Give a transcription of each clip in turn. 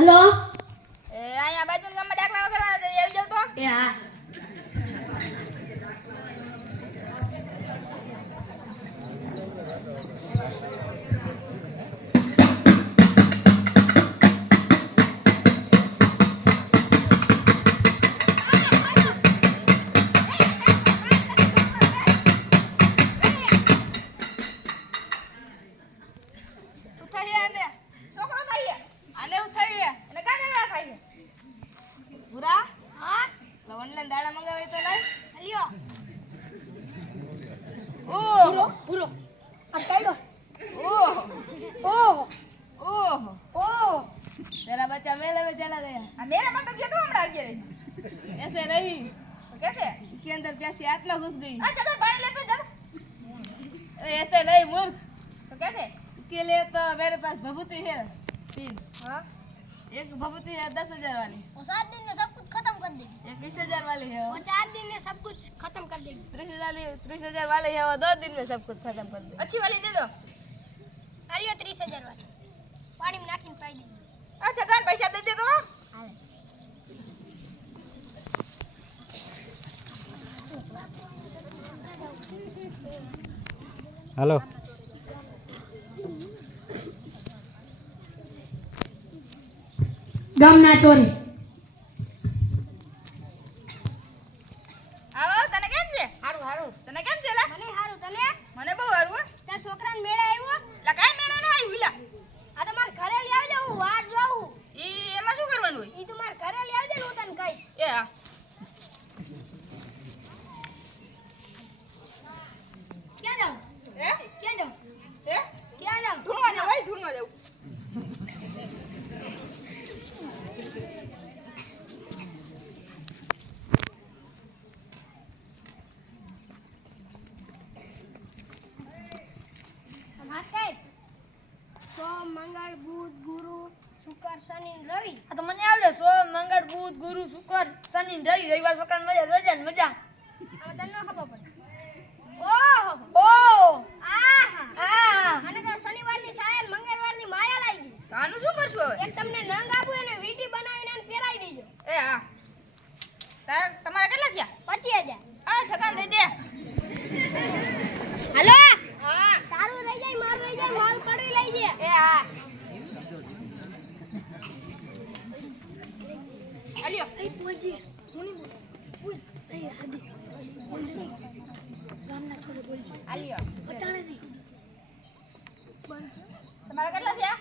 Hello. એ અહીંયા બાજુ ગામમાં ડાકલા વગાડવા આવી જાવ તો? એ હા. ऐसे नहीं कैसे? इसके अंदर प्यासी आत्मा घुस गई? अच्छा तो पानी लेते जब ऐसे नहीं मूर्ख। तो कैसे? इसके लिए तो मेरे पास भभूति है तीन। हाँ। एक भभूति है दस हज़ार वाली। वो सात दिन में सब कुछ खत्म कर देगी एक बीस हज़ार वाली है वो। चार दिन में सब कुछ खत्म कर देगी तीस हज़ार तीस हज़ार वाली है वो दो दिन में सब कुछ खत्म कर देगी अच्छी वाली दे दो। आलियो तीस हज़ार वाली। पानी में नाकिन पाई दी। अच्छा कौन पैसा दे दे। હાલો. ગામના ચોરી. આવો તને કેમ છે? હારું હારું. તને કેમ છે મને હારું તને? મને બહુ હારું તાર છોકરાને મેળે આવ્યો? લા કાઈ મેળો ન આવ્યું લા? આ તો માર ઘરે લઈ આવજે હું જોઉં. ઈ એમાં શું કરવાનું હોય? ઈ તું માર ઘરે લઈ આવજે હું તને કહીશ. એ હા ક્યાં જાઉં હે ક્યાં જાઉં હે ક્યાં જાઉં ઢૂંઢવા જાવ ભાઈ ઢૂંઢવા જાવ માસ કઈ સોમ મંગળ બુધ ગુરુ શુક્ર શનિ રવિ. આ તો મને આવડે સોમ મંગળ બુધ ગુરુ શુક્ર શનિ રવિ. રવિવાર છોકરાને મજા રજા ને મજા. હવે તને ખબર પડે. ઓહો. ઓ આહા. આહા. અને તો શનિવારની મંગળવાર મંગળવારની માયા લાગી. તો આનું શું કરશું હવે? એક તમને નંગ આપું અને વીટી બનાવીને અને પહેરાવી દેજો. એ હા. તમારા કેટલા થયા? પચીસ હજાર. આ છકાન દે દે હાલો હા તારું લઈ જાય મારું લઈ જાય માલ કડવી લઈ જાય એ હા આલ્યો આલ્યો તમારા કેટલા થયા?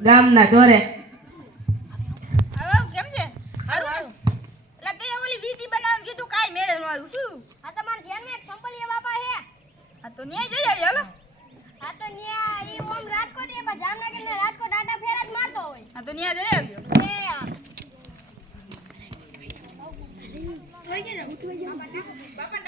ગામના ચોરે હવે કેમ છે હારું હારું એટલે તે ઓલી વીટી બનાવવાનું કીધું કાઈ મેળે ન આવ્યું શું આ તમારા ધ્યાનમાં એક સંપલિયા બાપા હે આ તો ન્યાય જઈ આવી હાલો આ તો ન્યા ઈ ઓમ રાજકોટ રે પણ જામનગર ને રાજકોટ આટા ફેરા જ મારતો હોય. આ તો ન્યાય જઈ આવ્યો. એ આ. જય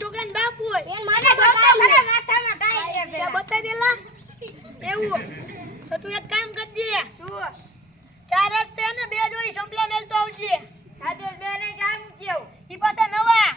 છોકરાને બાપ હોય. એ મારા માથામાં બે એવું. તો તું એક કામ કરજે શું? ચાર રસ્તે ને બે જોડી સંપલા મેલતો આવજે. હા બે ને ચાર મૂકી આવ. ઈ પાસે નવા.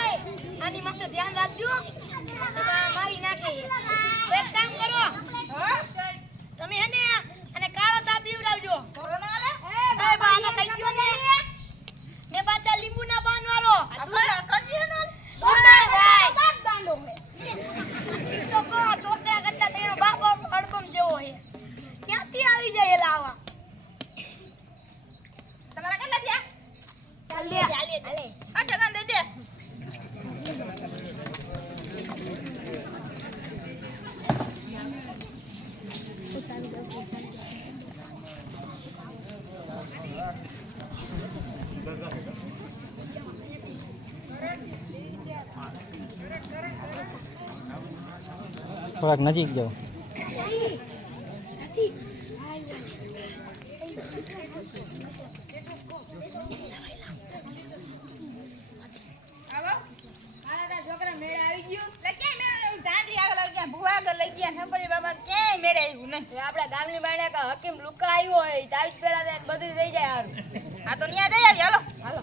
ધ્યાન રાખજો મારી નાખે. એક કામ કરો. તમે ને અને કાળો ચા પીવડાવજો કોરોના આલે એ બા આને કઈ ગયો ને ને પાછા લીંબુના પાન વાળો આ કરજી ને ઈ તો કહો, છોકરા કરતા તેનો બાપ અડબમ જેવો છે ક્યાંથી આવી જાય એ લાવા તમારા કેટલા થયા ચાલે આ જગન દે દે થોડાક નજીક જાઓ આવો મારા તા છોકરા મેળે આવી ગયું લે ક્યાં મેળે આવ્યું ધાંધરી આગળ લઈ ગયા ભૂવા આગળ લઈ ગયા સંપલી બાબા ક્યાંય મેળે આવ્યું? નહીં આપડા ગામની બાણે હકીમ લુકા આવ્યો હોય ચાલીસ પેલા બધું થઈ જાય આ તો ત્યાં થઈ આવી, હાલો. હાલો.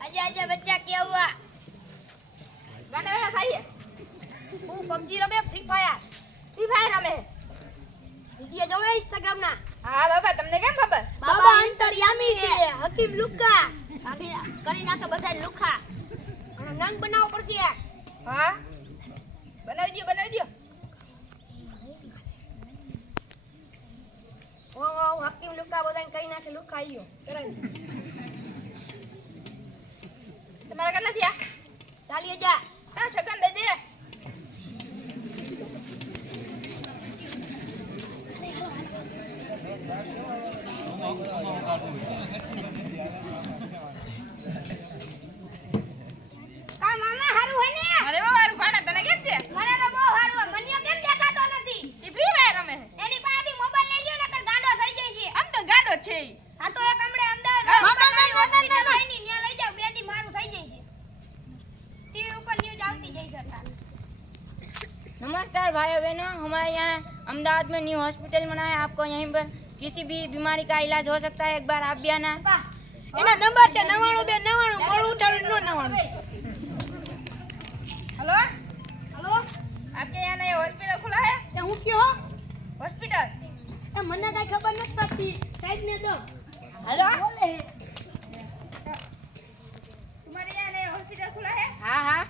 આજે બચ્ચા કેવા ગાંડા વેળા ખાઈએ હું પબજી રમે ફ્રી ફાયર ફ્રી ફાયર રમે. વિડિયો જોવે ઇન્સ્ટાગ્રામ ના હા બાબા તમને કેમ ખબર? બાબા અંતરયામી છે. હકીમ લુકા કાઢી કરી નાખે બધા લુખા. અને નંગ બનાવવો પડશે હા? બનાવી દો બનાવી દો ઓ ઓ હકીમ લુકા બધાને કરી નાખે લુખા આવ્યો કરાવી. દે. તમારા કેટલા થયા ચાલી જા. આ છગન દે દે. अहमदाबाद में न्यू हॉस्पिटल बना है आपको यहीं पर किसी भी बीमारी का इलाज हो सकता है एक बार आप भी आना એના નંબર છે નવાણું બે નવાણું મોડું ઉઠાડું નો નવાણું हेलो હલો आपके यहाँ नया हॉस्पिटल खुला है એ હું કયો हॉस्पिटल એ મને કઈ ખબર નથી પડતી સાઈડ ને દો हेलो બોલે तुम्हारे यहाँ नया हॉस्पिटल खुला है हाँ हाँ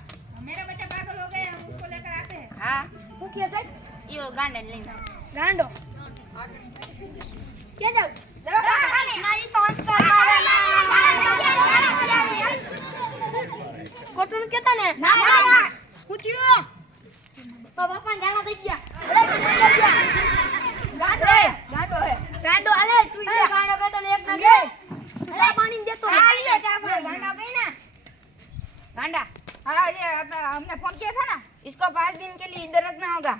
मेरा बच्चा पागल हो गया हम उसको लेकर आते हैं हाँ હું કયો સાહેબ ये वो गांडन लेंगे ગાંડો ક્યાં જાવ ના ઈ તો અંતર કોટું કેતા ને ના, ના, ના. હું થયો બાપા જાણા થઈ ગયા गांडो है गांडो है ગાંડો હાલે તું એ ગાંડો કહેતો ને એક ના બે ચા પાણી દેતો રહે. આ લ્યો ચા પાણી. ગાંડો કઈ ના गांडा हाँ ये अपना हमने फोन किया था ना इसको पाँच दिन के लिए इधर रखना होगा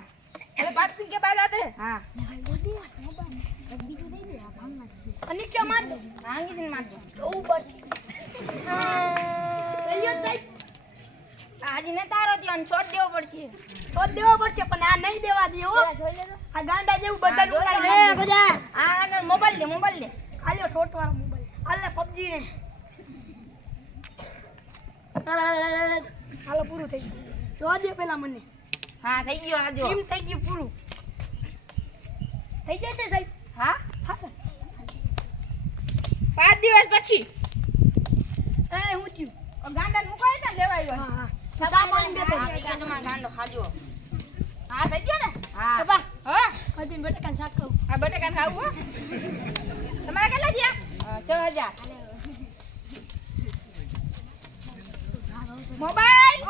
હાજીને તારો ત્યાં છોડ દેવો પડશે. છોડ દેવો પડશે પણ આ નહીં દેવા દે હો. આ ગાંડા જેવું બધા ઉડાડી બધા આ મોબાઈલ દે મોબાઈલ દે. આલ્યો છોટ વાળો મોબાઈલ. આલે પબજી ને હાલો પૂરું થઈ ગયું. જો દે પેલા મને. હા થઈ ગયો આજો એમ થઈ ગયું પૂરું. થઈ જશે સાહેબ? હા? હા સર પાંચ દિવસ પછી. એ હું થયું. ગાંડા મુકાય તા લેવાય હા હા ગાંડો. ખાજો હા થઈ ગયો ને? હા. બા. હા. હજી બટેકાન શાક ખાવું. આ બટેકાન ખાવું હો. તમારા કેટલા થયા? છ મોબાઈલ.